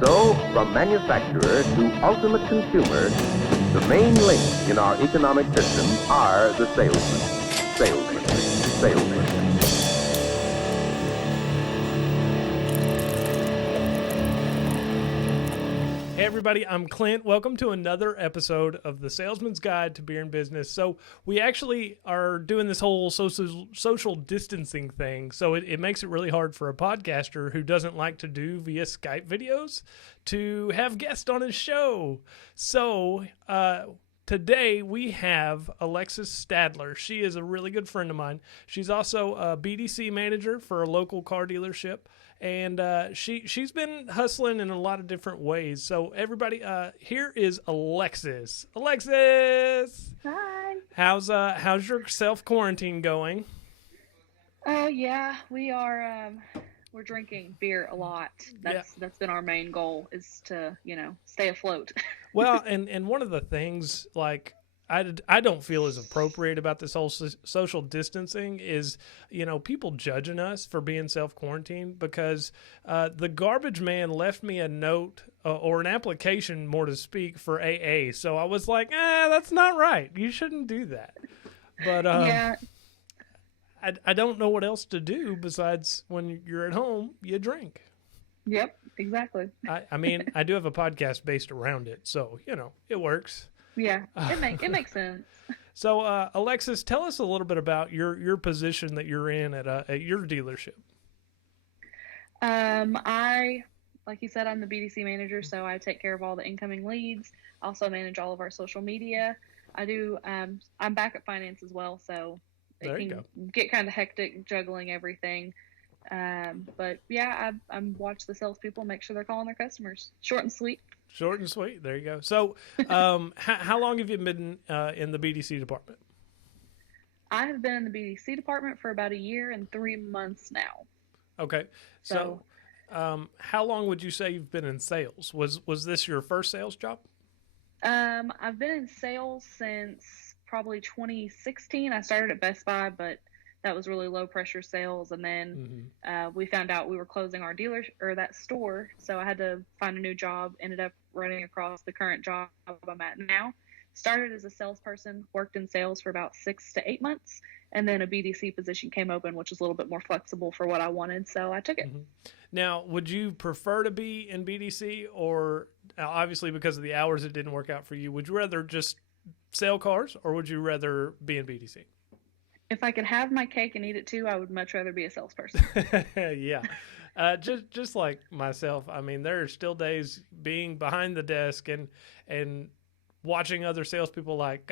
So, from manufacturer to ultimate consumer, the main link in our economic system are the salesmen. Salesmen. Salesmen. Hey everybody, I'm Clint. Welcome to another episode of the Salesman's Guide to Beer and Business. So we actually are doing this whole social distancing thing. So it makes it really hard for a podcaster who doesn't like to do via Skype videos to have guests on his show. So today we have Alexus Stadler. She is a really good friend of mine. She's also a BDC manager for a local car dealership. And she's been hustling in a lot of different ways. So everybody, here is Alexus. Alexus, hi. How's your self quarantine going? Oh yeah, we are. We're drinking beer a lot. That's been our main goal, is to stay afloat. Well, and one of the things, like, I don't feel as appropriate about this whole social distancing is, people judging us for being self-quarantined because the garbage man left me a note or an application, more to speak, for AA. So I was like, that's not right. You shouldn't do that. But yeah. I don't know what else to do besides when you're at home, you drink. Yep, exactly. I mean, I do have a podcast based around it. So, it works. Yeah, it makes sense. So, Alexus, tell us a little bit about your position that you're in at your dealership. Like you said, I'm the BDC manager, so I take care of all the incoming leads. Also manage all of our social media. I'm backup finance as well, so it can get kind of hectic juggling everything. But yeah, I watch the salespeople, make sure they're calling their customers. Short and sweet. Short and sweet. There you go. So, how long have you been in the BDC department? I have been in the BDC department for about 1 year and 3 months now. Okay. So, how long would you say you've been in sales? Was this your first sales job? I've been in sales since probably 2016. I started at Best Buy, but that was really low pressure sales, and then we found out we were closing our dealer or that store, so I had to find a new job. Ended up running across the current job I'm at now. Started as a salesperson, worked in sales for about 6 to 8 months, and then a BDC position came open, which was a little bit more flexible for what I wanted, so I took it. Now, would you prefer to be in BDC, or obviously because of the hours it didn't work out for you, would you rather just sell cars, or would you rather be in BDC? If I could have my cake and eat it too, I would much rather be a salesperson. Yeah. Just like myself, I mean, there are still days being behind the desk and watching other salespepeople like,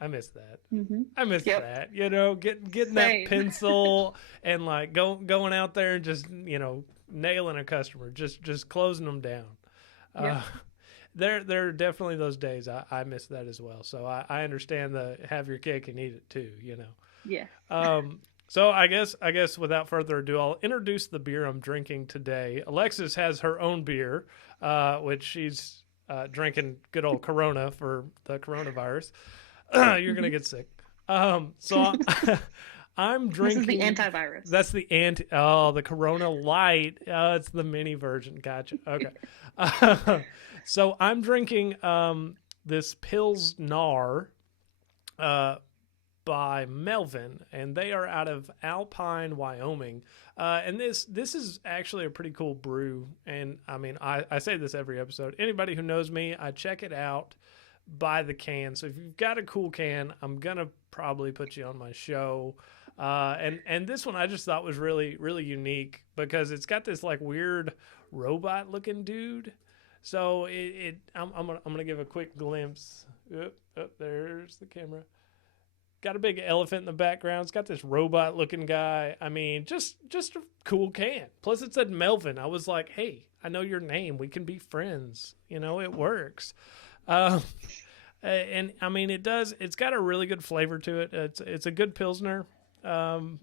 I miss that. Mm-hmm. I miss that. Getting that pencil and like going out there and just, nailing a customer, just closing them down. Yep. There are definitely those days. I miss that as well. So I understand the have your cake and eat it too, Yeah. So I guess without further ado, I'll introduce the beer I'm drinking today. Alexus has her own beer, which she's drinking good old Corona for the coronavirus. You're going to get sick. So I'm drinking. This is the antivirus. That's the the Corona Light. It's the mini version. Gotcha. Okay. So I'm drinking this Pilsgnar by Melvin, and they are out of Alpine, Wyoming. And this is actually a pretty cool brew. And I mean, I say this every episode. Anybody who knows me, I check it out by the can. So if you've got a cool can, I'm gonna probably put you on my show. And this one I just thought was really, really unique because it's got this like weird robot looking dude. So I'm gonna give a quick glimpse. There's the camera. Got a big elephant in the background. It's got this robot looking guy. I mean, just a cool can. Plus it said Melvin. I was like, hey, I know your name. We can be friends. It works. And I mean, it's got a really good flavor to it. It's a good Pilsner. I've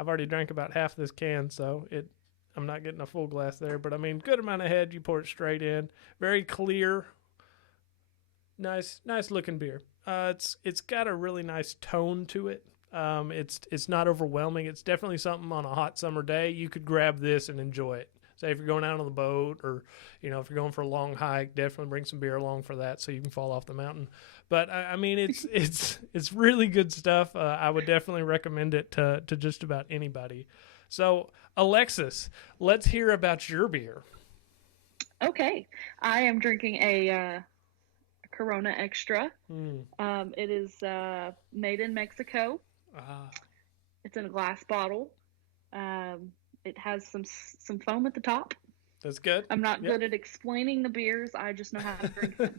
already drank about half this can, so I'm not getting a full glass there, but I mean, good amount of head. You pour it straight in. Very clear. Nice looking beer. It's got a really nice tone to it. It's not overwhelming. It's definitely something on a hot summer day you could grab this and enjoy it. Say if you're going out on the boat, or if you're going for a long hike, definitely bring some beer along for that so you can fall off the mountain. But I mean, it's really good stuff. I would definitely recommend it to just about anybody. So Alexus, let's hear about your beer. Okay, I am drinking a Corona Extra. It is made in Mexico. It's in a glass bottle. It has some foam at the top. That's good. I'm not good at explaining the beers. I just know how to drink them.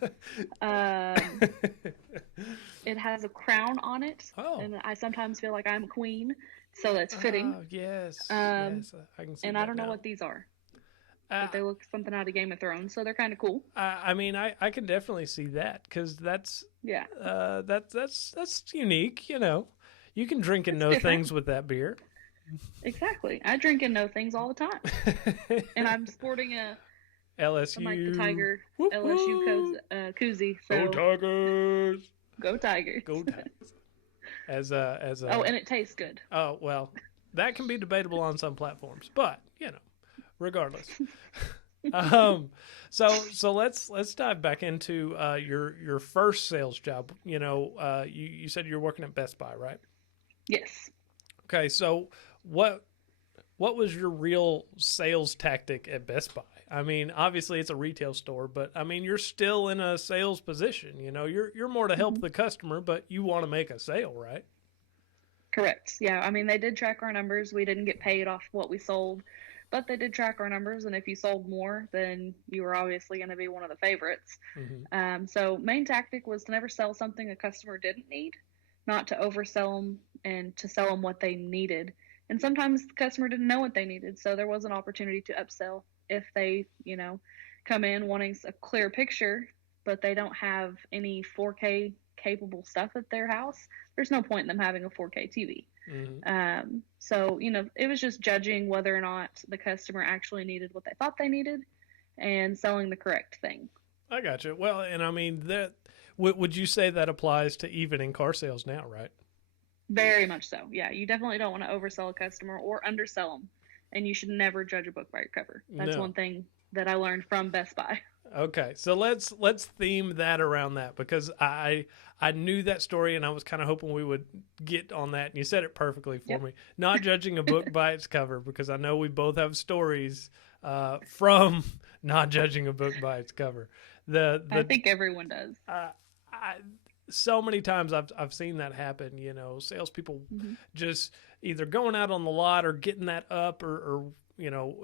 It has a crown on it, and I sometimes feel like I'm a queen, so that's fitting. Yes. Yes, I can see. And that I don't know now. what these are, but they look something out of Game of Thrones, so they're kind of cool. I mean, I can definitely see that, because that's unique. You can drink and know things with that beer. Exactly. I drink and know things all the time. And I'm sporting a LSU. Mike the Tiger LSU koozie. So Go Tigers! Go Tigers! Go Tigers! As a Oh, and it tastes good. Oh, well, that can be debatable on some platforms, but regardless. So let's dive back into your first sales job. You said you're working at Best Buy, right? Yes. Okay, so what was your real sales tactic at Best Buy? I mean, obviously it's a retail store, but I mean, you're still in a sales position. You're more to help the customer, but you want to make a sale, right? Correct. Yeah. I mean, they did track our numbers. We didn't get paid off what we sold, but they did track our numbers. And if you sold more, then you were obviously going to be one of the favorites. So main tactic was to never sell something a customer didn't need, not to oversell them and to sell them what they needed. And sometimes the customer didn't know what they needed. So there was an opportunity to upsell if they, come in wanting a clear picture, but they don't have any 4K capable stuff at their house. There's no point in them having a 4K TV. So, it was just judging whether or not the customer actually needed what they thought they needed and selling the correct thing. I got you. Well, and I mean, that would you say that applies to even in car sales now, right? Very much so. Yeah, you definitely don't want to oversell a customer or undersell them, and you should never judge a book by your cover. That's one thing that I learned from Best Buy. Okay, so let's theme that around that, because I knew that story and I was kind of hoping we would get on that, and you said it perfectly for me. Not judging a book by its cover, because I know we both have stories from not judging a book by its cover. I think everyone does. So many times I've seen that happen. Salespeople just either going out on the lot or getting that up, or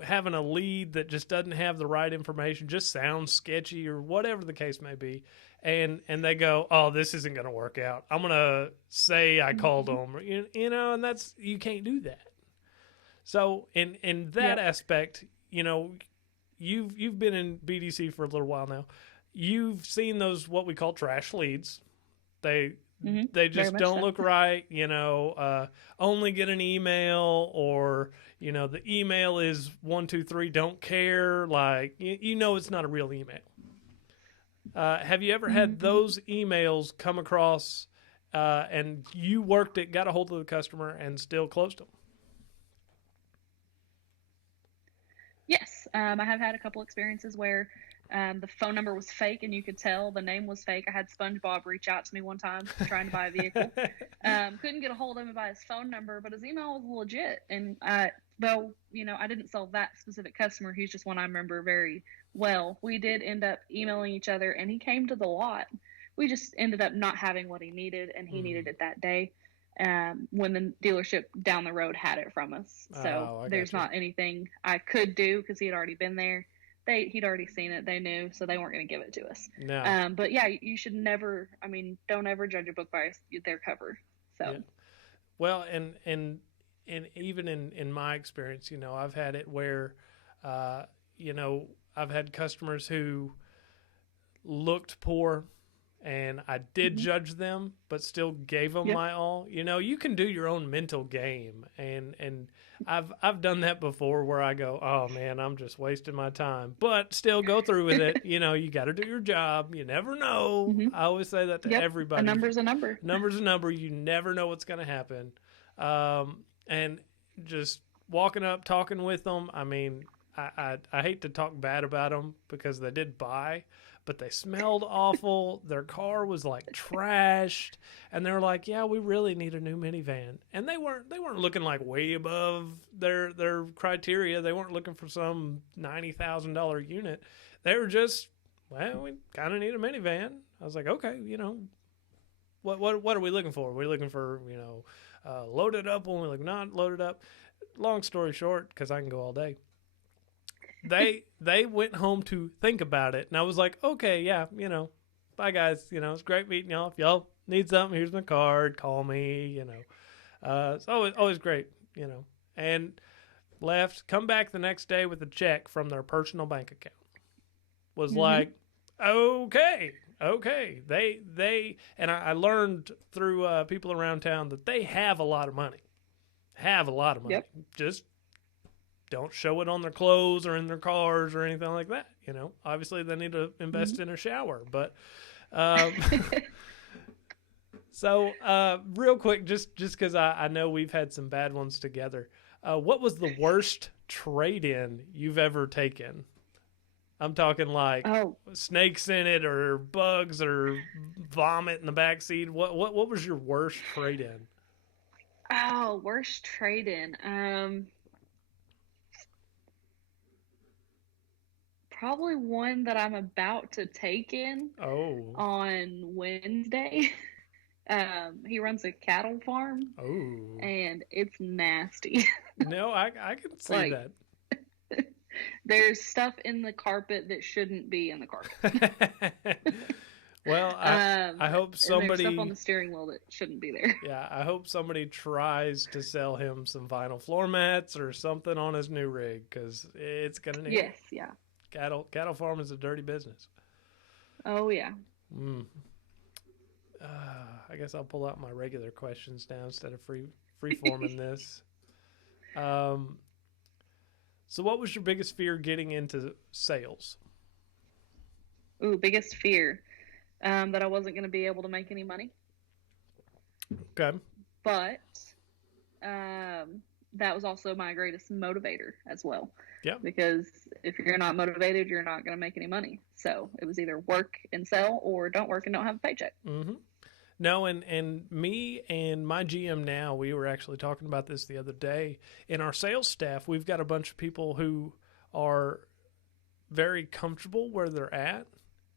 having a lead that just doesn't have the right information, just sounds sketchy or whatever the case may be. And they go, oh, this isn't going to work out. I'm going to say I called them, and you can't do that. So in that aspect, you've been in BDC for a little while now. You've seen those, what we call trash leads. They just don't look right, only get an email, or, the email is 123, don't care. Like, it's not a real email. Have you ever had those emails come across and you worked it, got a hold of the customer, and still closed them? Yes. I have had a couple experiences where the phone number was fake, and you could tell the name was fake. I had SpongeBob reach out to me one time trying to buy a vehicle. Couldn't get a hold of him by his phone number, but his email was legit. And though, I didn't sell that specific customer. He's just one I remember very well. We did end up emailing each other, and he came to the lot. We just ended up not having what he needed, and he needed it that day when the dealership down the road had it from us. So there's not anything I could do because he had already been there. He'd already seen it. They knew, so they weren't going to give it to us. No. But yeah, you should never. Don't ever judge a book by their cover. So. Yeah. Well, and even in my experience, I've had it where, I've had customers who looked poor, and I did judge them, but still gave them my all. You can do your own mental game, and I've done that before where I go, oh man, I'm just wasting my time, but still go through with it. You got to do your job. You never know. I always say that to everybody. A number's a number. Number's a number. You never know what's going to happen. And just walking up, talking with them. I hate to talk bad about them because they did buy, but they smelled awful. Their car was like trashed, and they were like, "Yeah, we really need a new minivan." And they weren't looking like way above their criteria. They weren't looking for some $90,000 unit. They were just, well, we kind of need a minivan. I was like, okay, what are we looking for? Are we looking for loaded up when we look not loaded up? Long story short, because I can go all day. They went home to think about it, and I was like, okay, yeah, bye guys, it's great meeting y'all. If y'all need something, here's my card, call me, it's always great, and left, come back the next day with a check from their personal bank account. Was like, okay, they and I learned through people around town that they have a lot of money, Yep. just don't show it on their clothes or in their cars or anything like that. Obviously they need to invest in a shower, but so real quick, just because I know we've had some bad ones together. What was the worst trade-in you've ever taken? I'm talking like snakes in it or bugs or vomit in the backseat. What was your worst trade-in? Oh, worst trade-in. Probably one that I'm about to take in on Wednesday. He runs a cattle farm. Oh. And it's nasty. No, I can see that. There's stuff in the carpet that shouldn't be in the carpet. Well, I hope somebody... There's stuff on the steering wheel that shouldn't be there. Yeah, I hope somebody tries to sell him some vinyl floor mats or something on his new rig, because it's going to need... Yes, yeah. Cattle farm is a dirty business. Oh, yeah. I guess I'll pull out my regular questions now instead of free-forming this. So what was your biggest fear getting into sales? Ooh, biggest fear. That I wasn't going to be able to make any money. Okay. But that was also my greatest motivator as well. Yeah. Because if you're not motivated, you're not going to make any money. So it was either work and sell or don't work and don't have a paycheck. Mm-hmm. No, and me and my GM now, we were actually talking about this the other day. In our sales staff, we've got a bunch of people who are very comfortable where they're at.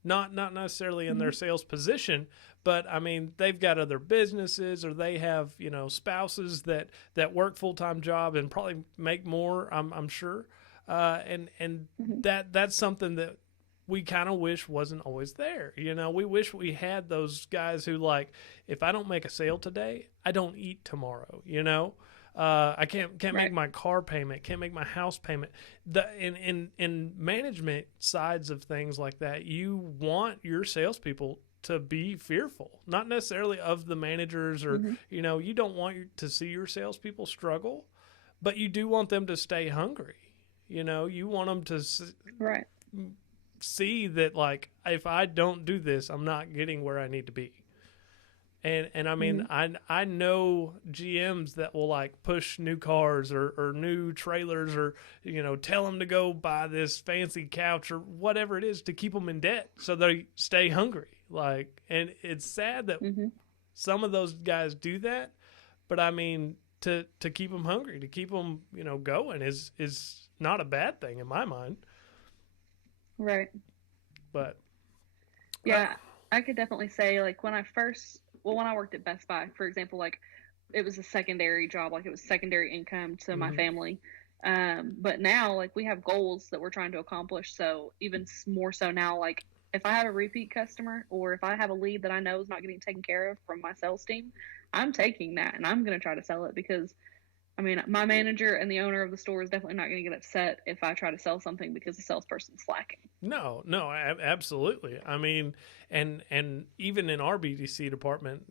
Not necessarily in their sales position, but I mean, they've got other businesses or they have, spouses that work full-time job and probably make more, I'm sure. And that's something that we kind of wish wasn't always there. We wish we had those guys who, like, if I don't make a sale today, I don't eat tomorrow, I can't make my car payment, can't make my house payment. In management sides of things like that, you want your salespeople to be fearful, not necessarily of the managers or, you don't want to see your salespeople struggle, but you do want them to stay hungry. You want them to see that, like, if I don't do this, I'm not getting where I need to be. And I mean, I know GMs that will, like, push new cars or new trailers or, tell them to go buy this fancy couch or whatever it is to keep them in debt so they stay hungry. Like, and it's sad that some of those guys do that, but I mean, to keep them hungry, to keep them, going is not a bad thing in my mind. Right. But yeah, I could definitely say, like, when I worked at Best Buy, for example, like, it was a secondary job, like, it was secondary income to my family. But now, like, we have goals that we're trying to accomplish. So even more so now, like, if I have a repeat customer or if I have a lead that I know is not getting taken care of from my sales team, I'm taking that and I'm going to try to sell it, because I mean, my manager and the owner of the store is definitely not going to get upset if I try to sell something because the salesperson's slacking. No, absolutely. I mean, and even in our BDC department,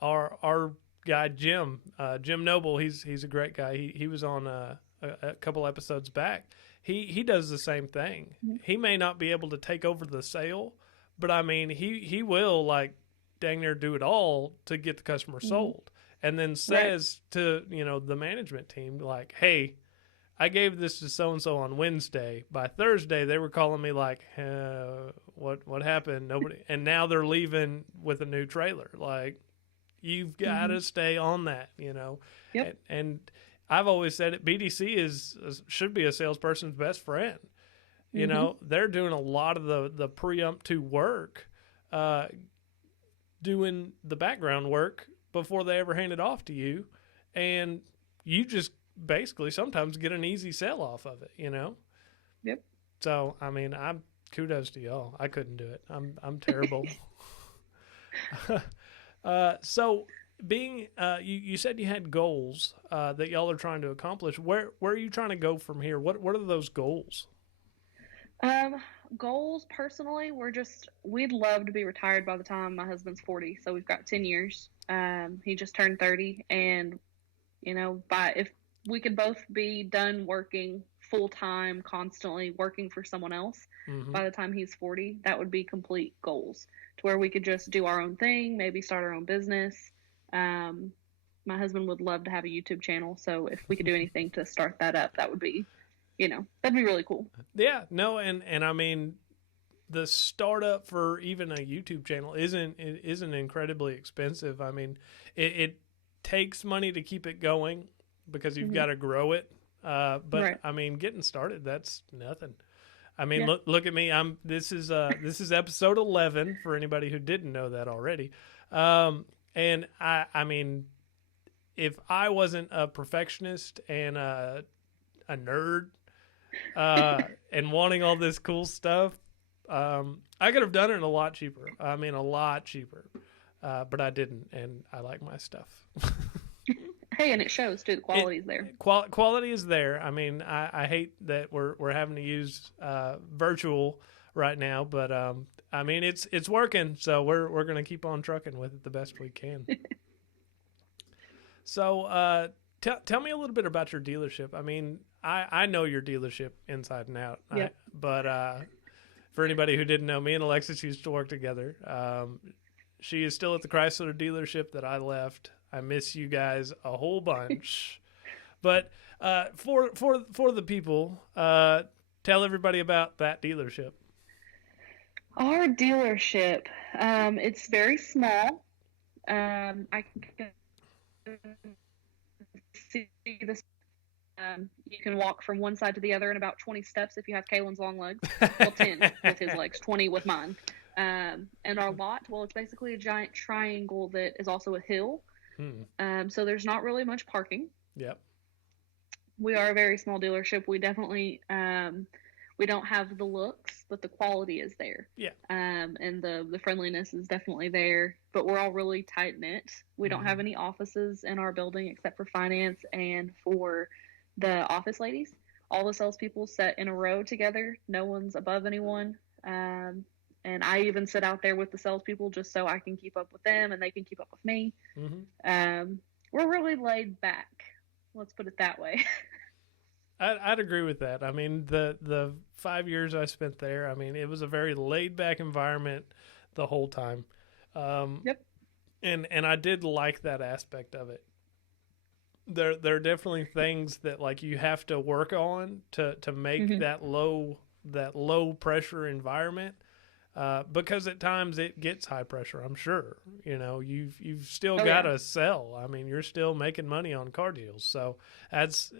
our guy Jim Noble, he's a great guy. He was on a couple episodes back. He does the same thing. He may not be able to take over the sale, but I mean, he will, like, dang near do it all to get the customer sold. And then says to, the management team, like, hey, I gave this to so-and-so on Wednesday. By Thursday, they were calling me like, what happened? Nobody. And now they're leaving with a new trailer. Like, you've got to stay on that, you know? Yep. And I've always said it, BDC should be a salesperson's best friend. You know, they're doing a lot of the preemptive work, doing the background work before they ever hand it off to you. And you just basically sometimes get an easy sell off of it, you know? Yep. So, I mean, kudos to y'all. I couldn't do it. I'm terrible. So being, you said you had goals, that y'all are trying to accomplish. Where are you trying to go from here? What are those goals? Goals personally, we'd love to be retired by the time my husband's 40. So we've got 10 years. He just turned 30, and you know, if we could both be done working full time, constantly working for someone else by the time he's 40, that would be complete goals, to where we could just do our own thing, maybe start our own business. My husband would love to have a YouTube channel. So if we could do anything to start that up, that would be, you know, that'd be really cool. Yeah, no. And I mean, the startup for even a YouTube channel isn't incredibly expensive. I mean, it takes money to keep it going because you've got to grow it. But right. I mean, getting started, that's nothing. I mean, look at me. This is episode 11 for anybody who didn't know that already. And I mean, if I wasn't a perfectionist and a nerd, and wanting all this cool stuff, I could have done it a lot cheaper. I mean, a lot cheaper. But I didn't, and I like my stuff. Hey, and it shows too. The quality's there. Quality is there. I mean, I hate that we're having to use virtual right now, but I mean, it's working. So we're gonna keep on trucking with it the best we can. So tell me a little bit about your dealership. I mean, I know your dealership inside and out. Yep. But for anybody who didn't know, me and Alexus used to work together. She is still at the Chrysler dealership that I left. I miss you guys a whole bunch. But for the people, tell everybody about that dealership. Our dealership, it's very small. I can see this. You can walk from one side to the other in about 20 steps if you have Kalen's long legs. Well, 10 with his legs, 20 with mine. And our lot, well, it's basically a giant triangle that is also a hill. So there's not really much parking. Yep. We are a very small dealership. We definitely, we don't have the looks, but the quality is there. Yeah. And the friendliness is definitely there, but we're all really tight knit. We don't have any offices in our building except for finance and for the office ladies. All the salespeople sit in a row together. No one's above anyone. And I even sit out there with the salespeople just so I can keep up with them and they can keep up with me. We're really laid back. Let's put it that way. I'd agree with that. I mean, the 5 years I spent there, I mean, it was a very laid back environment the whole time. Yep. And I did like that aspect of it. There are definitely things that like you have to work on to make that low pressure environment. Because at times it gets high pressure, I'm sure. You know, you've still got to sell. I mean, you're still making money on car deals. So that's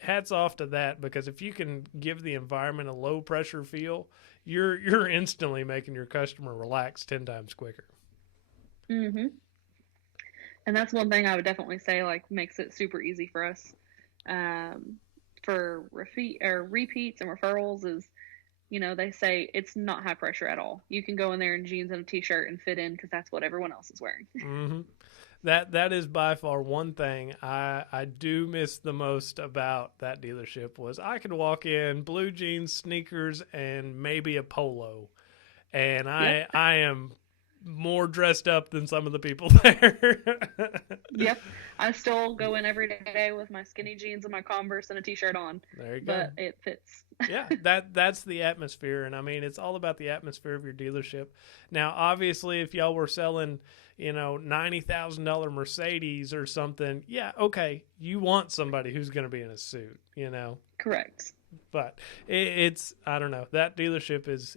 hats off to that, because if you can give the environment a low pressure feel, you're instantly making your customer relax 10 times quicker. And that's one thing I would definitely say, like, makes it super easy for us. For repeats and referrals is, you know, they say it's not high pressure at all. You can go in there in jeans and a t-shirt and fit in because that's what everyone else is wearing. That is by far one thing I do miss the most about that dealership was I could walk in blue jeans, sneakers, and maybe a polo. And I am more dressed up than some of the people there. Yep. I still go in every day with my skinny jeans and my Converse and a t-shirt on. There you go. But it fits. Yeah, that's the atmosphere. And I mean, it's all about the atmosphere of your dealership. Now, obviously, if y'all were selling, $90,000 Mercedes or something, yeah, okay, you want somebody who's going to be in a suit, Correct. But it's I don't know. That dealership is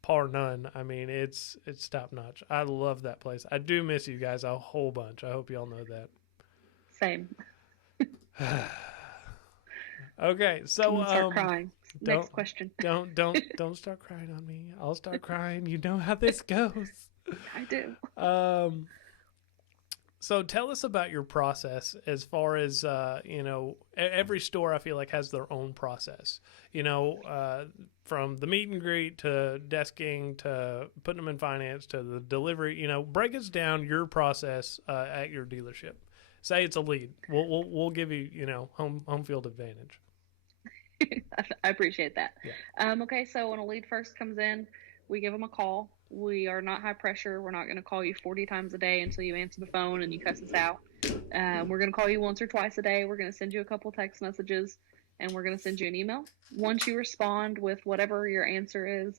par none. I mean, it's top notch. I love that place. I do miss you guys a whole bunch. I hope y'all know that. Same. Okay, so start crying. Next question. Don't start crying on me. I'll start crying. You know how this goes. I do. So tell us about your process as far as, every store I feel like has their own process, from the meet and greet to desking to putting them in finance to the delivery, break us down your process at your dealership. Say it's a lead. We'll give you, home field advantage. I appreciate that. Yeah. Okay. So when a lead first comes in, we give them a call. We are not high pressure. We're not going to call you 40 times a day until you answer the phone and you cuss us out. We're going to call you once or twice a day. We're going to send you a couple text messages, and we're going to send you an email. Once you respond with whatever your answer is,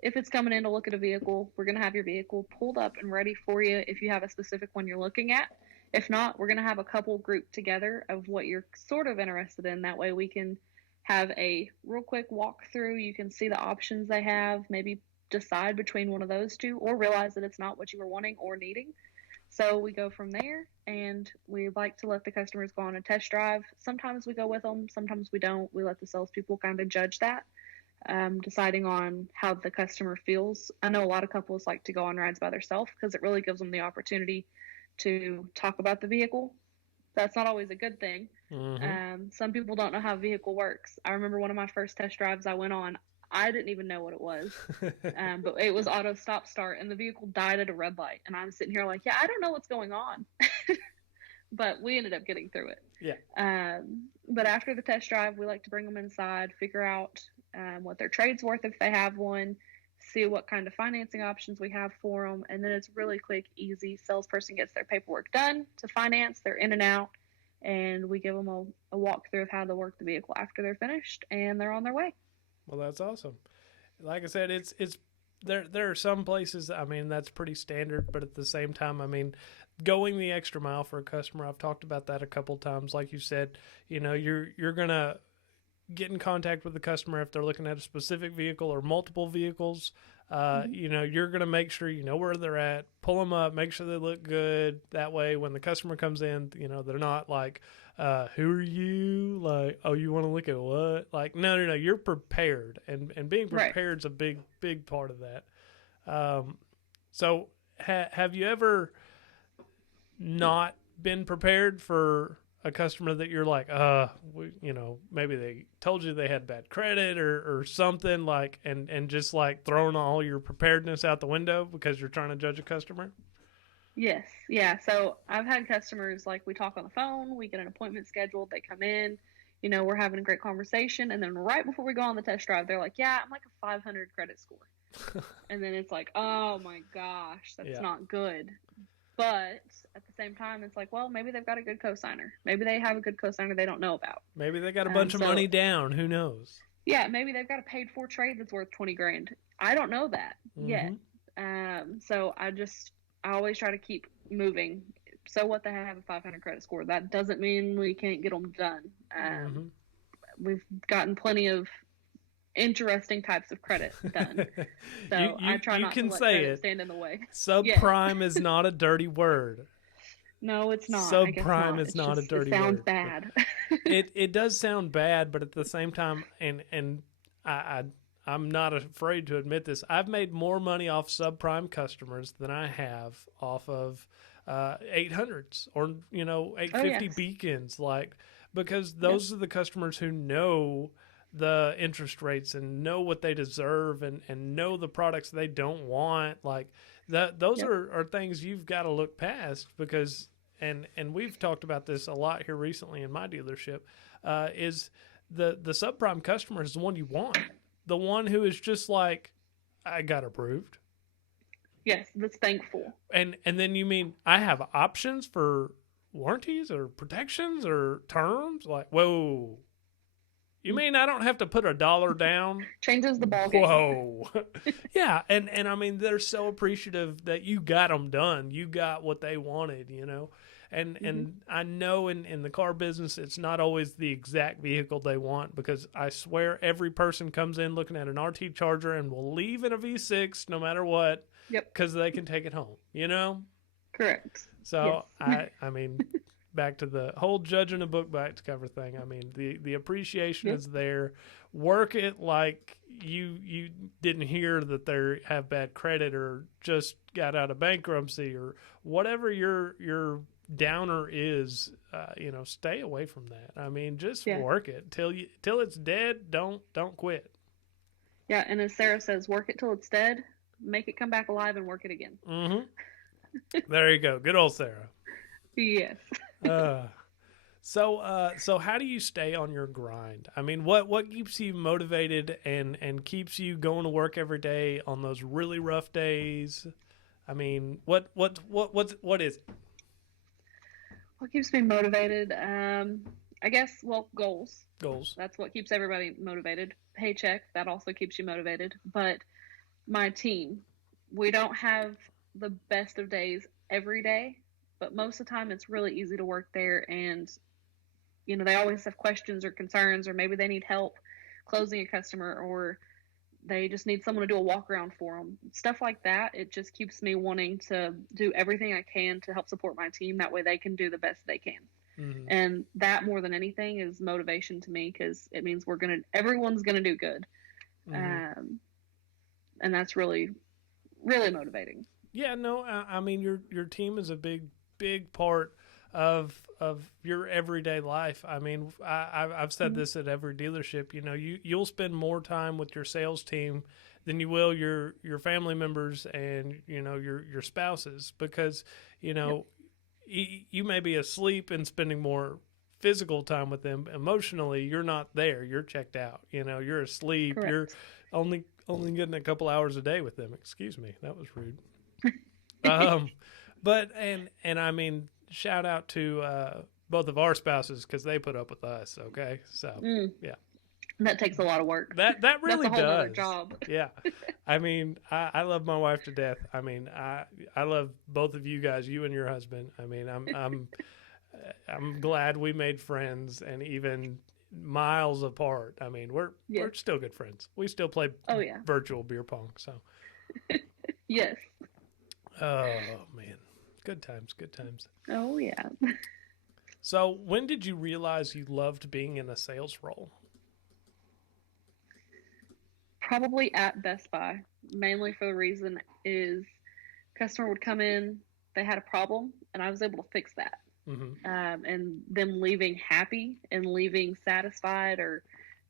if it's coming in to look at a vehicle, we're going to have your vehicle pulled up and ready for you if you have a specific one you're looking at. If not, we're going to have a couple grouped together of what you're sort of interested in. That way we can have a real quick walkthrough. You can see the options they have, maybe decide between one of those two, or realize that it's not what you were wanting or needing. So we go from there, and we like to let the customers go on a test drive. Sometimes we go with them, sometimes we don't. We let the salespeople kind of judge that, deciding on how the customer feels. I know a lot of couples like to go on rides by themselves because it really gives them the opportunity to talk about the vehicle. That's not always a good thing. Mm-hmm. Some people don't know how a vehicle works. I remember one of my first test drives I went on, I didn't even know what it was, but it was auto stop start, and the vehicle died at a red light. And I'm sitting here like, yeah, I don't know what's going on. But we ended up getting through it. Yeah. But after the test drive, we like to bring them inside, figure out what their trade's worth if they have one, see what kind of financing options we have for them. And then it's really quick, easy. Salesperson gets their paperwork done to finance. They're in and out. And we give them a walkthrough of how to work the vehicle after they're finished, and they're on their way. Well, that's awesome. Like I said, it's there are some places, I mean, that's pretty standard, but at the same time, I mean, going the extra mile for a customer, I've talked about that a couple times. Like you said, you're going to get in contact with the customer if they're looking at a specific vehicle or multiple vehicles. You're going to make sure you know where they're at, pull them up, make sure they look good. That way, when the customer comes in, they're not like, who are you? Like, oh, you want to look at what? Like, no, you're prepared. And being prepared is a big, big part of that. So have you ever not been prepared for a customer that you're like, maybe they told you they had bad credit or something, like, and just like throwing all your preparedness out the window because you're trying to judge a customer? Yes. Yeah. So I've had customers, like, we talk on the phone, we get an appointment scheduled, they come in, we're having a great conversation. And then right before we go on the test drive, they're like, yeah, I'm like a 500 credit score. And then it's like, oh my gosh, that's not good. But at the same time, it's like, well, maybe they've got a good cosigner. Maybe they have a good cosigner they don't know about. Maybe they got a bunch of money down. Who knows? Yeah, maybe they've got a paid for trade that's worth $20,000. I don't know that yet. So I always try to keep moving. So what, they have a 500 credit score. That doesn't mean we can't get them done. We've gotten plenty of interesting types of credit done. So I try not to let credit stand in the way. Subprime is not a dirty word. No, it's not. Subprime is not a dirty word. It sounds bad. It does sound bad, but at the same time, and I'm not afraid to admit this, I've made more money off subprime customers than I have off of 800s or 850 beacons, like, because those are the customers who know the interest rates and know what they deserve and know the products they don't want. Like those are things you've got to look past, because and we've talked about this a lot here recently in my dealership, is the subprime customer is the one you want. The one who is just like, I got approved. Yes, that's thankful. And then you mean I have options for warranties or protections or terms? Like, whoa. You mean I don't have to put $1 down? Changes the ball game. Whoa. Yeah, and I mean, they're so appreciative that you got them done. You got what they wanted, you know? And I know in the car business, it's not always the exact vehicle they want, because I swear every person comes in looking at an RT Charger and will leave in a V6 no matter what. Yep. Because they can take it home, you know? Correct. So, yes. I mean, back to the whole judging a book by its cover thing. I mean, the appreciation is there. Work it like you didn't hear that they have bad credit or just got out of bankruptcy or whatever your downer is. You know, stay away from that. I mean, just work it till it's dead. Don't quit. Yeah, and as Sarah says, work it till it's dead. Make it come back alive and work it again. Mm-hmm. There you go. Good old Sarah. Yes. So how do you stay on your grind? I mean, what keeps you motivated and keeps you going to work every day on those really rough days? I mean, what is it? What keeps me motivated? I guess, goals. Goals. That's what keeps everybody motivated. Paycheck, that also keeps you motivated. But my team, we don't have the best of days every day, but most of the time it's really easy to work there. And, you know, they always have questions or concerns, or maybe they need help closing a customer, or they just need someone to do a walk around for them. Stuff like that. It just keeps me wanting to do everything I can to help support my team. That way they can do the best they can. Mm-hmm. And that, more than anything, is motivation to me, because it means everyone's going to do good. Mm-hmm. And that's really, really motivating. Yeah, no, I mean, your team is a big part of your everyday life. I mean, I've said this at every dealership. You know, you'll spend more time with your sales team than you will your family members and, you know, your spouses, because, you know, you may be asleep and spending more physical time with them. Emotionally, you're not there. You're checked out. You know, you're asleep. Correct. You're only getting a couple hours a day with them. Excuse me, that was rude. But I mean, shout out to both of our spouses, because they put up with us. Okay, so yeah, that takes a lot of work. That really That's a whole does. other job. Yeah, I mean, I love my wife to death. I mean, I love both of you guys, you and your husband. I mean, I'm glad we made friends, and even miles apart. I mean, we're still good friends. We still play virtual beer pong. So yes. Oh man, good times. Oh yeah. So when did you realize you loved being in a sales role? Probably at Best Buy, mainly for the reason is customer would come in, they had a problem, and I was able to fix that. Mm-hmm. And them leaving happy and leaving satisfied, or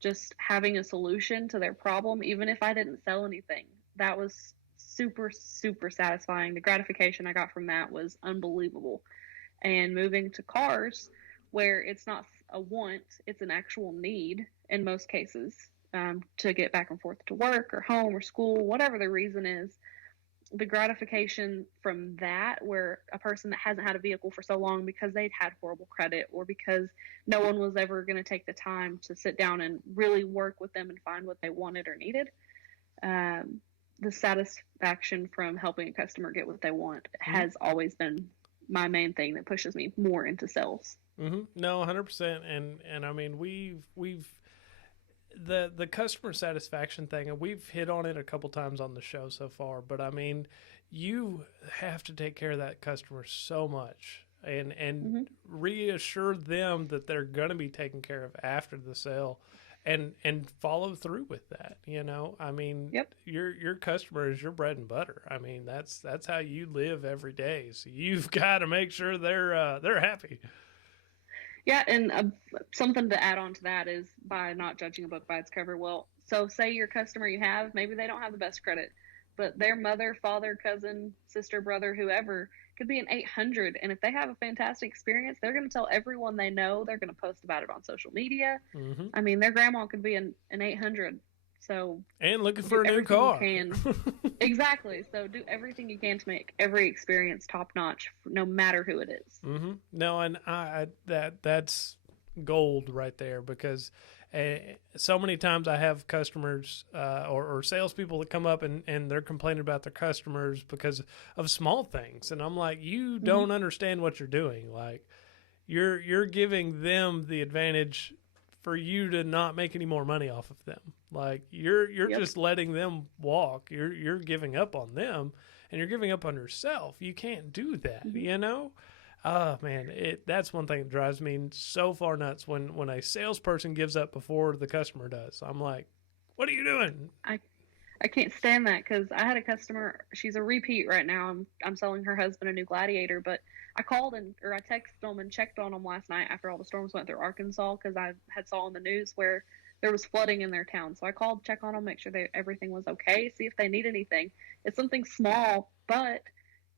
just having a solution to their problem, even if I didn't sell anything. That was super, super satisfying. The gratification I got from that was unbelievable. And moving to cars, where it's not a want, it's an actual need in most cases, to get back and forth to work or home or school, whatever the reason is. The gratification from that, where a person that hasn't had a vehicle for so long because they'd had horrible credit, or because no one was ever going to take the time to sit down and really work with them and find what they wanted or needed. The satisfaction from helping a customer get what they want has always been my main thing that pushes me more into sales. Mm-hmm. No, 100%. And I mean, we've the customer satisfaction thing, and we've hit on it a couple times on the show so far, but I mean, you have to take care of that customer so much and reassure them that they're going to be taken care of after the sale. And follow through with that, you know. I mean, your customer is your bread and butter. I mean, that's how you live every day. So you've got to make sure they're happy. Yeah, and something to add on to that is, by not judging a book by its cover. Well, so say your customer you have, maybe they don't have the best credit, but their mother, father, cousin, sister, brother, whoever, could be an 800, and if they have a fantastic experience, they're going to tell everyone they know. They're going to post about it on social media. Mm-hmm. I mean, their grandma could be an 800. So and looking do for a new everything car. you can. Exactly. So do everything you can to make every experience top notch, no matter who it is. Mm-hmm. No, and that's gold right there, because so many times I have customers or salespeople that come up and they're complaining about their customers because of small things, and I'm like, you don't understand what you're doing. Like, you're giving them the advantage for you to not make any more money off of them. Like, you're just letting them walk. You're giving up on them, and you're giving up on yourself. You can't do that, you know? Oh man, that's one thing that drives me so far nuts when a salesperson gives up before the customer does. I'm like, what are you doing? I can't stand that, because I had a customer. She's a repeat right now. I'm selling her husband a new Gladiator, but I called or I texted them and checked on them last night after all the storms went through Arkansas, because I had saw on the news where there was flooding in their town. So I called, check on them, make sure everything was okay, see if they need anything. It's something small, but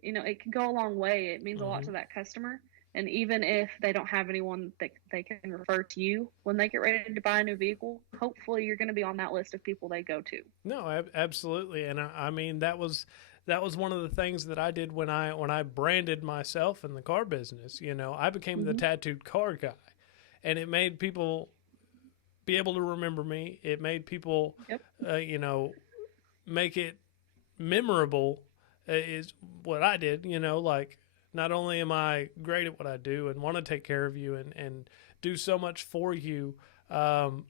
it can go a long way. It means a lot to that customer. And even if they don't have anyone that they can refer to you when they get ready to buy a new vehicle, hopefully you're going to be on that list of people they go to. No, absolutely. And I mean, that was one of the things that I did when I branded myself in the car business. I became the tattooed car guy, and it made people be able to remember me. It made people, make it memorable. Is what I did. Like, not only am I great at what I do and want to take care of you and do so much for you, I'm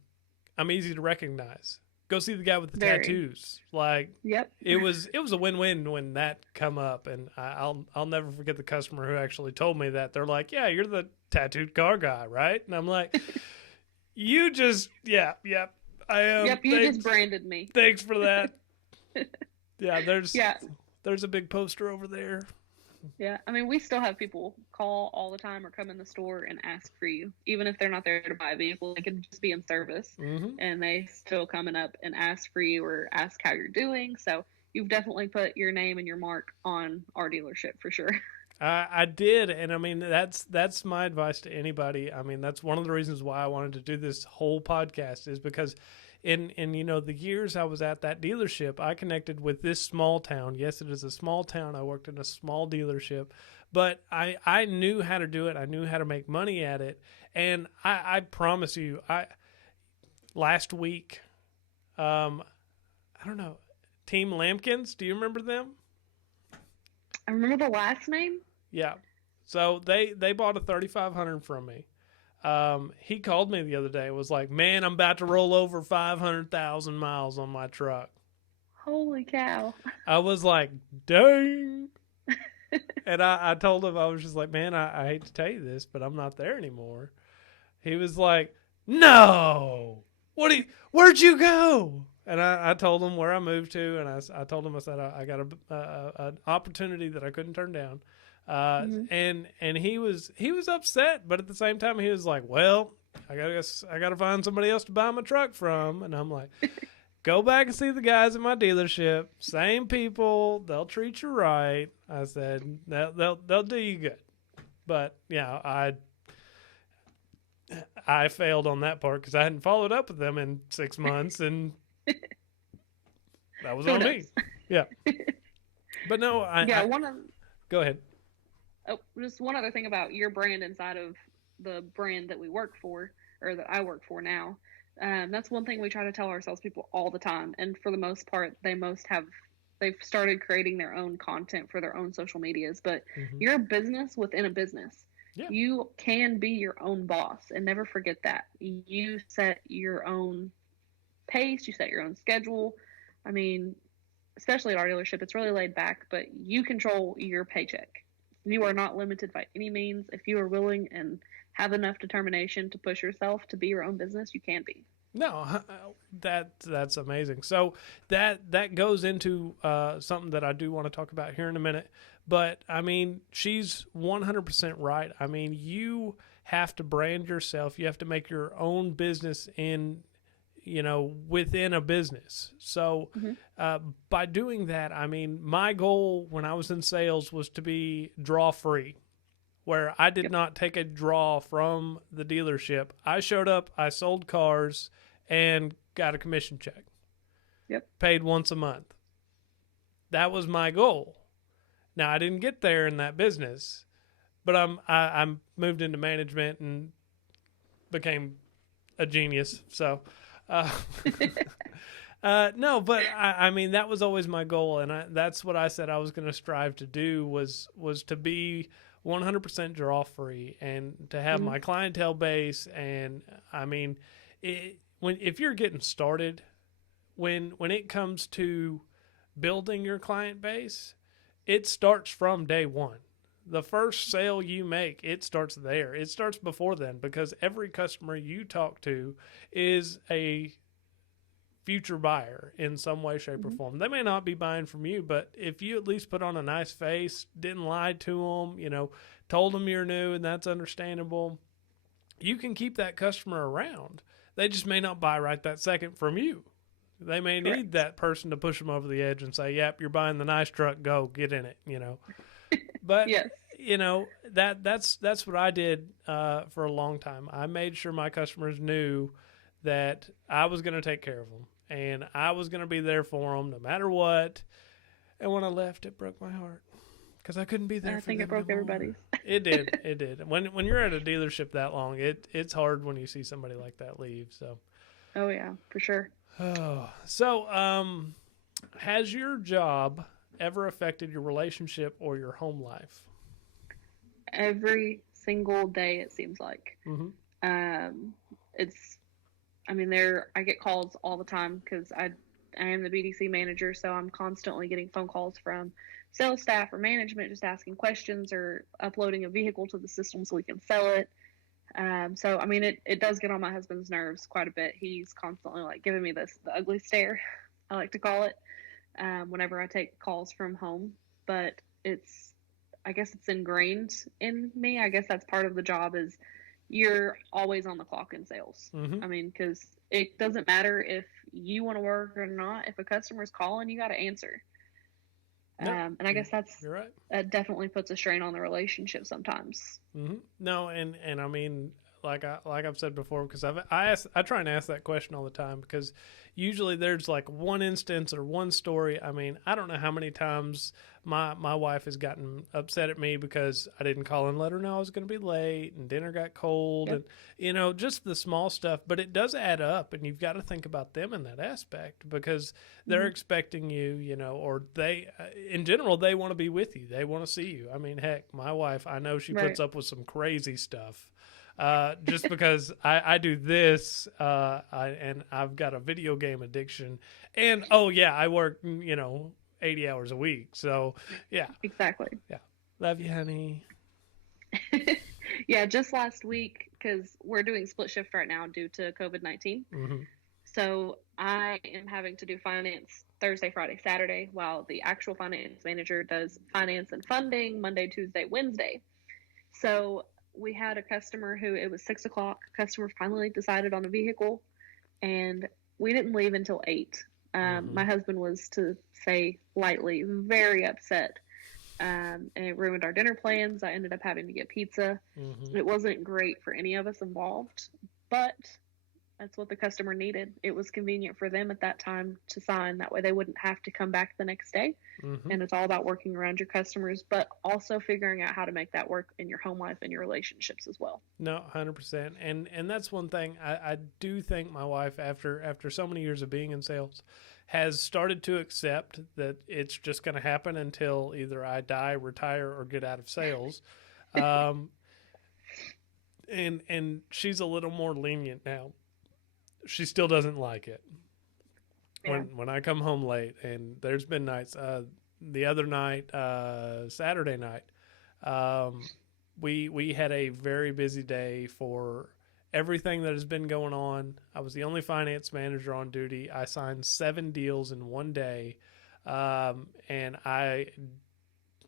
easy to recognize. Go see the guy with the tattoos. Like, it was a win-win when that come up, and I'll never forget the customer who actually told me that. They're like, "Yeah, you're the tattooed car guy, right?" And I'm like, "You just, I am. Yep, you just branded me. Thanks for that." Yeah, there's a big poster over there. Yeah, I mean, we still have people call all the time or come in the store and ask for you. Even if they're not there to buy a vehicle, they could just be in service, and they still coming up and ask for you or ask how you're doing. So you've definitely put your name and your mark on our dealership for sure. I did, and I mean, that's my advice to anybody. I mean, that's one of the reasons why I wanted to do this whole podcast, is because in the years I was at that dealership, I connected with this small town. Yes, it is a small town. I worked in a small dealership, but I knew how to do it. I knew how to make money at it, and I promise you, last week, I don't know, Team Lampkins. Do you remember them? I remember the last name. Yeah. So they bought a 3500 from me. He called me the other day. It was like, "Man, I'm about to roll over 500,000 miles on my truck." Holy cow. I was like, dang. And I told him, I was just like, "Man, I hate to tell you this, but I'm not there anymore." He was like, "No, where'd you go?" And I told him where I moved to, and I told him, I said, I got an opportunity that I couldn't turn down. And he was upset, but at the same time he was like, "Well, I gotta find somebody else to buy my truck from." And I'm like, "Go back and see the guys at my dealership. Same people, they'll treat you right." I said, they'll do you good. But yeah, I failed on that part because I hadn't followed up with them in 6 months, and that was on me. Yeah. But no, go ahead. Oh, just one other thing about your brand inside of the brand that we work for, or that I work for now. That's one thing we try to tell our salespeople all the time. And for the most part, they've started creating their own content for their own social medias. But you're a business within a business. Yeah. You can be your own boss, and never forget that. You set your own pace, you set your own schedule. I mean, especially at our dealership, it's really laid back, but you control your paycheck. You are not limited by any means. If you are willing and have enough determination to push yourself to be your own business, you can be. No, that's amazing. So that goes into something that I do want to talk about here in a minute. But I mean, she's 100% right. I mean, you have to brand yourself. You have to make your own business within a business. So by doing that, I mean, my goal when I was in sales was to be draw free, where I did not take a draw from the dealership. I showed up, I sold cars, and got a commission check. Yep. paid once a month. That was my goal. Now, I didn't get there in that business, but I moved into management and became a genius. So, uh, no, but I mean, that was always my goal. And that's what I said I was going to strive to do was to be 100% draw free and to have my clientele base. And I mean, if you're getting started, when it comes to building your client base, it starts from day one. The first sale you make, it starts there. It starts before then, because every customer you talk to is a future buyer in some way, shape, or form. They may not be buying from you, but if you at least put on a nice face, didn't lie to them, told them you're new, and that's understandable, you can keep that customer around. They just may not buy right that second from you. They may need that person to push them over the edge and say, yep, you're buying the nice truck, go get in it, But, Yes. That's what I did for a long time. I made sure my customers knew that I was going to take care of them and I was going to be there for them no matter what. And when I left, it broke my heart because I couldn't be there I for think them it broke anymore. everybody's. It did. It did. When you're at a dealership that long, it's hard when you see somebody like that leave. So. Oh, yeah, for sure. Oh, so has your job ever affected your relationship or your home life? Every single day, it seems like. I get calls all the time because I am the BDC manager, so I'm constantly getting phone calls from sales staff or management just asking questions or uploading a vehicle to the system so we can sell it. It does get on my husband's nerves quite a bit. He's constantly like giving me the ugly stare, I like to call it, whenever I take calls from home. But I guess it's ingrained in me. I guess that's part of the job is you're always on the clock in sales. I mean, because it doesn't matter if you want to work or not. If a customer's calling, you got to answer. No, and I guess you're right. That definitely puts a strain on the relationship sometimes. No, and I mean, like I've said before, because I try and ask that question all the time because usually there's like one instance or one story. I mean, I don't know how many times my wife has gotten upset at me because I didn't call and let her know I was going to be late and dinner got cold and just the small stuff. But it does add up, and you've got to think about them in that aspect because they're expecting you, or they in general they want to be with you. They want to see you. I mean, heck, my wife, I know she puts up with some crazy stuff. Just because I do this, and I've got a video game addiction, and I work 80 hours a week, so yeah, exactly. Yeah, love you, honey. Yeah, just last week, because we're doing split shift right now due to COVID-19. So I am having to do finance Thursday, Friday, Saturday, while the actual finance manager does finance and funding Monday, Tuesday, Wednesday. So we had a customer who, it was 6 o'clock. Customer finally decided on a vehicle, and we didn't leave until 8. My husband was, to say lightly, very upset. And it ruined our dinner plans. I ended up having to get pizza. It wasn't great for any of us involved, but that's what the customer needed. It was convenient for them at that time to sign. That way they wouldn't have to come back the next day. And it's all about working around your customers, but also figuring out how to make that work in your home life and your relationships as well. No, 100%. And that's one thing I do think my wife, after so many years of being in sales, has started to accept that it's just going to happen until either I die, retire, or get out of sales. And she's a little more lenient now. She still doesn't like it when I come home late, and there's been nights. The other night, Saturday night, we had a very busy day for everything that has been going on. I was the only finance manager on duty. I signed 7 deals in one day, and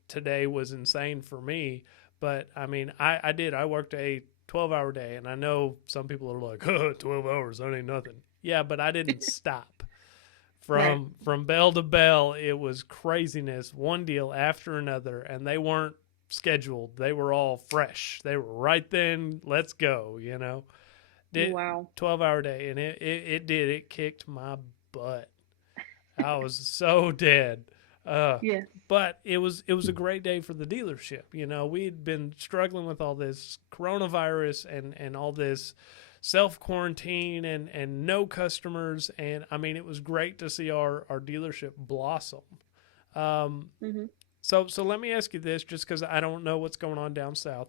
today was insane for me. But I mean, I worked a 12-hour day, and I know some people are like, 12 hours, that ain't nothing. Yeah, but I didn't stop. From bell to bell, it was craziness, one deal after another, and they weren't scheduled. They were all fresh. They were right then, let's go, Wow. 12-hour day, and it kicked my butt. I was so dead. Yes. But it was a great day for the dealership. You know, we'd been struggling with all this coronavirus and all this self quarantine and no customers. And I mean, it was great to see our dealership blossom. Hmm. So let me ask you this, just because I don't know what's going on down south.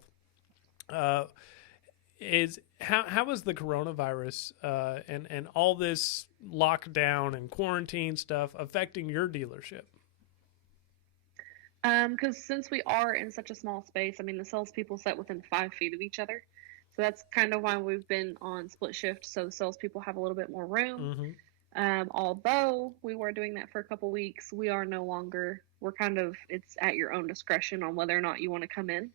Is how is the coronavirus and all this lockdown and quarantine stuff affecting your dealership? Because since we are in such a small space, I mean, the salespeople sit within 5 feet of each other. So that's kind of why we've been on split shift. So the salespeople have a little bit more room. Mm-hmm. Although we were doing that for a couple weeks, we are no longer, we're kind of, it's at your own discretion on whether or not you want to come in.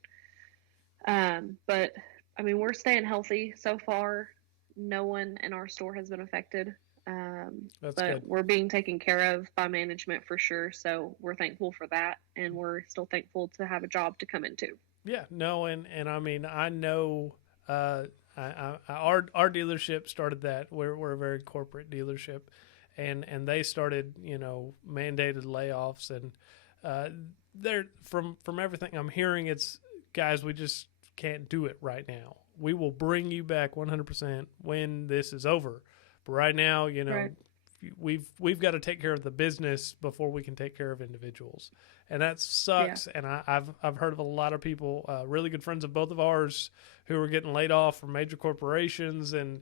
But I mean, we're staying healthy so far. No one in our store has been affected. That's But good. we're being taken care of by management for sure. So we're thankful for that. And we're still thankful to have a job to come into. Yeah, no, and I mean, I know our dealership started that. We're a very corporate dealership, and they started, you know, mandated layoffs, and they're from everything I'm hearing, it's guys, we just can't do it right now. We will bring you back 100% when this is over, but right now, you know. Right. We've got to take care of the business before we can take care of individuals, and that sucks. Yeah. And I've heard of a lot of people, really good friends of both of ours, who are getting laid off from major corporations, and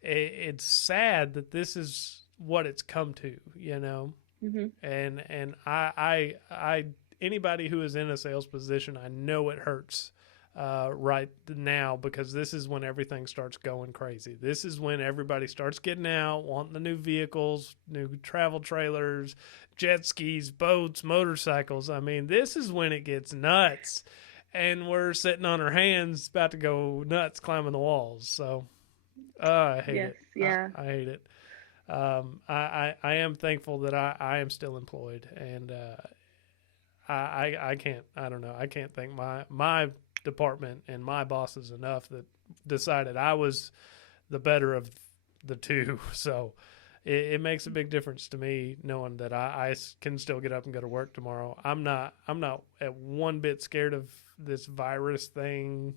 it's sad that this is what it's come to, you know. Hmm. And I anybody who is in a sales position, I know it hurts right now, because this is when everything starts going crazy. This is when everybody starts getting out, wanting the new vehicles, new travel trailers, jet skis, boats, motorcycles. I mean, this is when it gets nuts, and we're sitting on our hands about to go nuts climbing the walls. So I hate Yes. it. Yeah. I hate it. I am thankful that I am still employed, and I can't, I don't know, I can't thank my department and my bosses enough that decided I was the better of the two. So it makes a big difference to me knowing that I can still get up and go to work tomorrow. I'm not at one bit scared of this virus thing.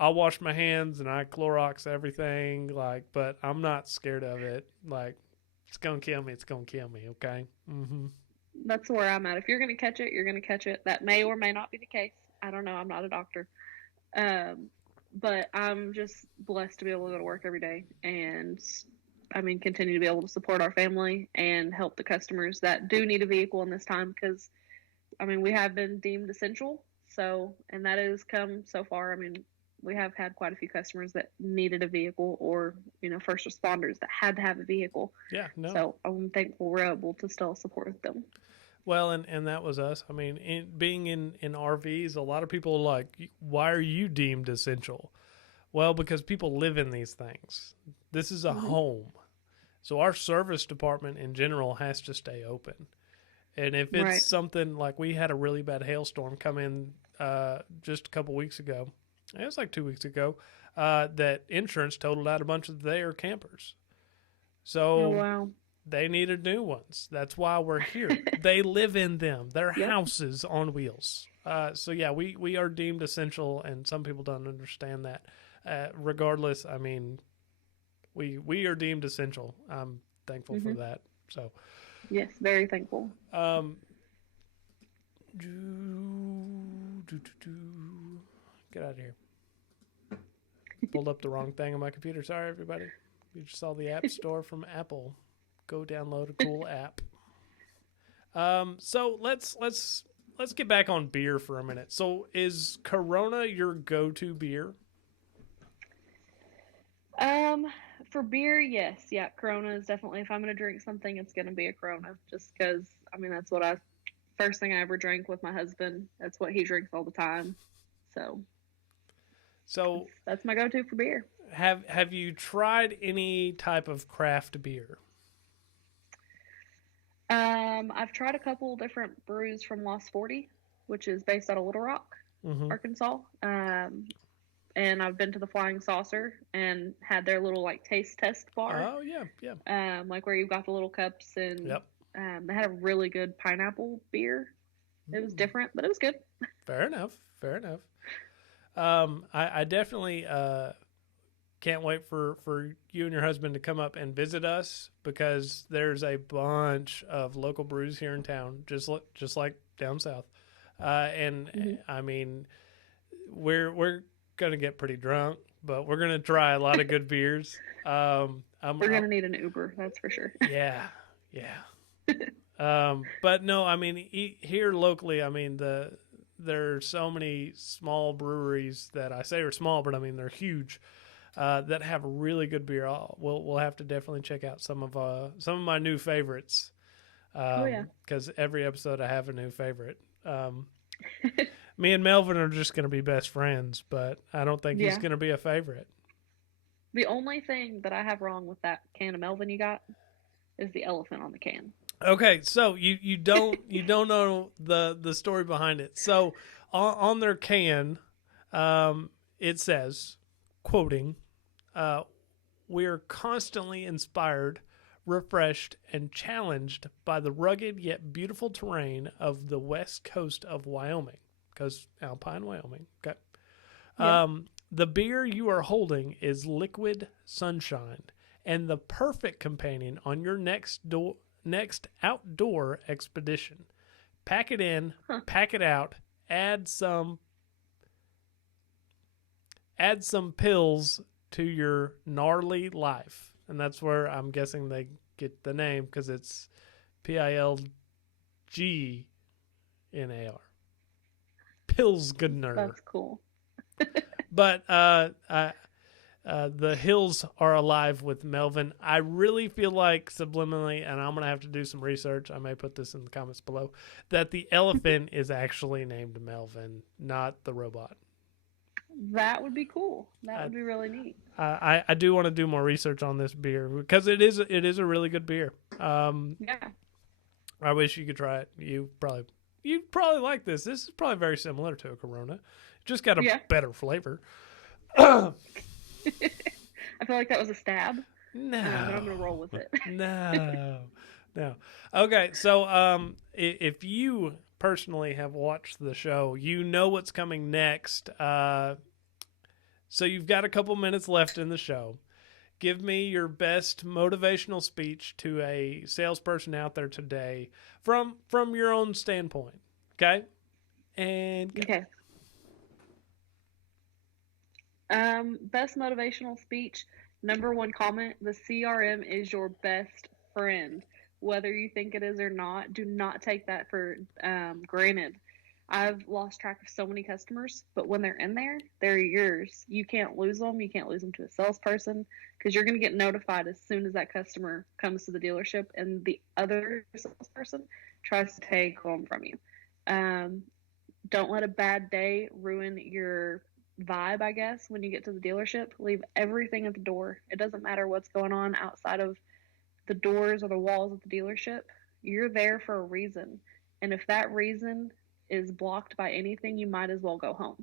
I'll wash my hands and I Clorox everything, like, but I'm not scared of it. Like, it's gonna kill me. It's gonna kill me. Okay. Mm-hmm. That's where I'm at. If you're going to catch it, you're going to catch it. That may or may not be the case. I don't know. I'm not a doctor. But I'm just blessed to be able to go to work every day and, I mean, continue to be able to support our family and help the customers that do need a vehicle in this time, because, I mean, we have been deemed essential. So, and that has come so far. I mean, we have had quite a few customers that needed a vehicle, or, you know, first responders that had to have a vehicle. Yeah. No. So I'm thankful we're able to still support them. Well, and that was us. I mean, being in RVs, a lot of people are like, why are you deemed essential? Well, because people live in these things. This is a home. So our service department in general has to stay open. And if it's Right. something like, we had a really bad hailstorm come in just a couple weeks ago. It was like 2 weeks ago, that insurance totaled out a bunch of their campers. So Oh, wow. they needed new ones. That's why we're here. They live in them. They're Yep. houses on wheels. So yeah, we are deemed essential, and some people don't understand that. Regardless, I mean, we are deemed essential. I'm thankful for that. So Yes, very thankful. get out of here. Pulled up the wrong thing on my computer. Sorry, everybody. You just saw the App Store from Apple. Go download a cool app. So let's get back on beer for a minute. So is Corona your go-to beer? For beer, yes. Yeah, Corona is definitely, if I'm going to drink something, it's going to be a Corona, just because, I mean, that's what first thing I ever drank with my husband. That's what he drinks all the time. So that's my go-to for beer. Have you tried any type of craft beer? I've tried a couple different brews from Lost 40, which is based out of Little Rock, Arkansas. And and I've been to the Flying Saucer and had their little like taste test bar. Oh yeah. Like where you've got the little cups and Yep. They had a really good pineapple beer. It was different, but it was good. Fair enough. I definitely can't wait for you and your husband to come up and visit us, because there's a bunch of local brews here in town, just like down south. And I mean, we're gonna get pretty drunk, but we're gonna try a lot of good beers. We're gonna need an Uber, that's for sure. Yeah. But no, I mean, here locally, I mean, there are so many small breweries that I say are small, but I mean they're huge, that have really good beer. We'll have to definitely check out some of my new favorites. Because every episode I have a new favorite. Me and Melvin are just going to be best friends, but I don't think he's going to be a favorite. The only thing that I have wrong with that can of Melvin you got is the elephant on the can. Okay, so you don't know the story behind it. So on their can, it says, quoting, "We are constantly inspired, refreshed, and challenged by the rugged yet beautiful terrain of the west coast of Wyoming," because Alpine, Wyoming. Okay. The beer you are holding is Liquid Sunshine, and the perfect companion on your next outdoor expedition. Pack it in, pack it out, add some pills to your gnarly life. And that's where I'm guessing they get the name, because it's Pilgnar. Pilsgnar. That's cool. But the hills are alive with Melvin. I really feel like subliminally, and I'm going to have to do some research, I may put this in the comments below, that the elephant is actually named Melvin, not the robot. That would be cool. That would be really neat. I do want to do more research on this beer, because it is a really good beer. Yeah. I wish you could try it. You'd probably like this. This is probably very similar to a Corona. Just got a better flavor. I feel like that was a stab. No. But I'm going to roll with it. No. Okay, so if you personally have watched the show, you know what's coming next. So you've got a couple minutes left in the show. Give me your best motivational speech to a salesperson out there today from your own standpoint. Okay? And go. Okay. Best motivational speech. Number one comment: the CRM is your best friend. Whether you think it is or not, do not take that for granted. I've lost track of so many customers, but when they're in there, they're yours. You can't lose them. You can't lose them to a salesperson, because you're going to get notified as soon as that customer comes to the dealership and the other salesperson tries to take them from you. Don't let a bad day ruin your vibe, I guess, when you get to the dealership. Leave everything at the door. It doesn't matter what's going on outside of the doors or the walls of the dealership. You're there for a reason, and if that reason is blocked by anything, you might as well go home.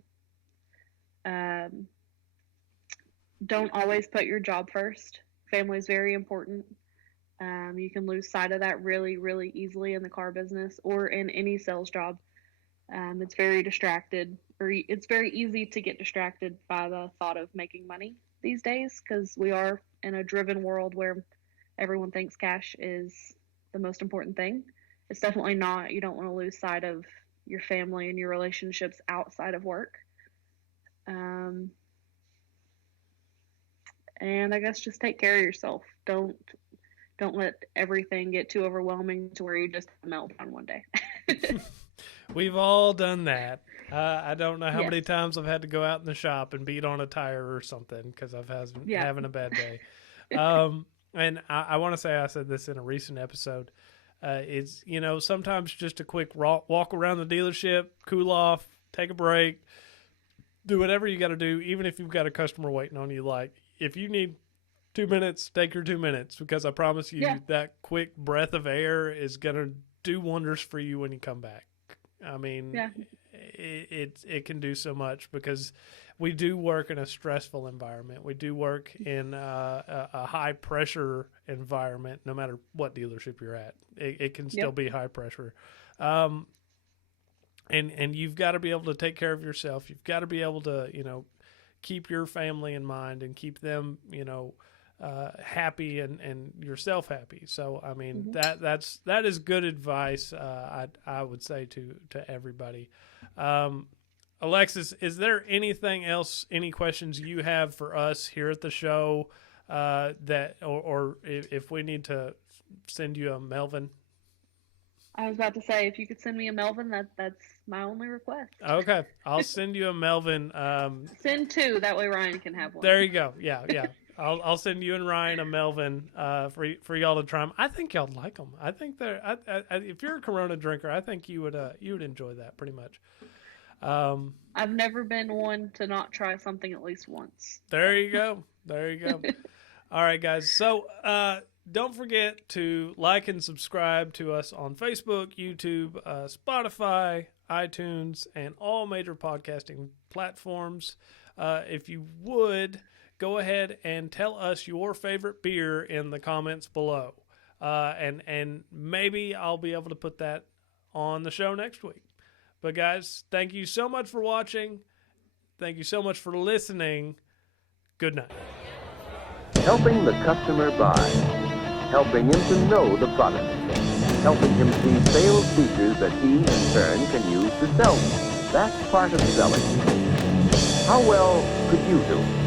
Don't always put your job first. Family is very important. You can lose sight of that really, really easily in the car business or in any sales job. It's very distracted, or it's very easy to get distracted by the thought of making money these days, because we are in a driven world where everyone thinks cash is the most important thing. It's definitely not. You don't want to lose sight of your family and your relationships outside of work. And I guess just take care of yourself. Don't let everything get too overwhelming to where you just melt on one day. We've all done that. I don't know how many times I've had to go out in the shop and beat on a tire or something because I've having a bad day. And I want to say, I said this in a recent episode. It's, sometimes just a quick walk around the dealership, cool off, take a break, do whatever you got to do, even if you've got a customer waiting on you. Like, if you need 2 minutes, take your 2 minutes, because I promise you that quick breath of air is going to do wonders for you when you come back. I mean, it can do so much, because we do work in a stressful environment. We do work in a high pressure environment, no matter what dealership you're at. It can still be high pressure. And you've got to be able to take care of yourself. You've got to be able to, keep your family in mind and keep them, happy and yourself happy. So, I mean, that is good advice. I would say to everybody. Alexus, is there anything else, any questions you have for us here at the show, that, or if we need to send you a Melvin? I was about to say, if you could send me a Melvin, that's my only request. Okay, I'll send you a Melvin. Send two, that way Ryan can have one. There you go. Yeah. I'll send you and Ryan a Melvin for y'all to try them. I think y'all like them. I think they're. If you're a Corona drinker, I think you would enjoy that pretty much. I've never been one to not try something at least once. There you go. All right, guys. So don't forget to like and subscribe to us on Facebook, YouTube, Spotify, iTunes, and all major podcasting platforms. If you would, go ahead and tell us your favorite beer in the comments below. And maybe I'll be able to put that on the show next week. But guys, thank you so much for watching. Thank you so much for listening. Good night. Helping the customer buy. Helping him to know the product. Helping him see sales features that he, in turn, can use to sell them. That's part of selling. How well could you do?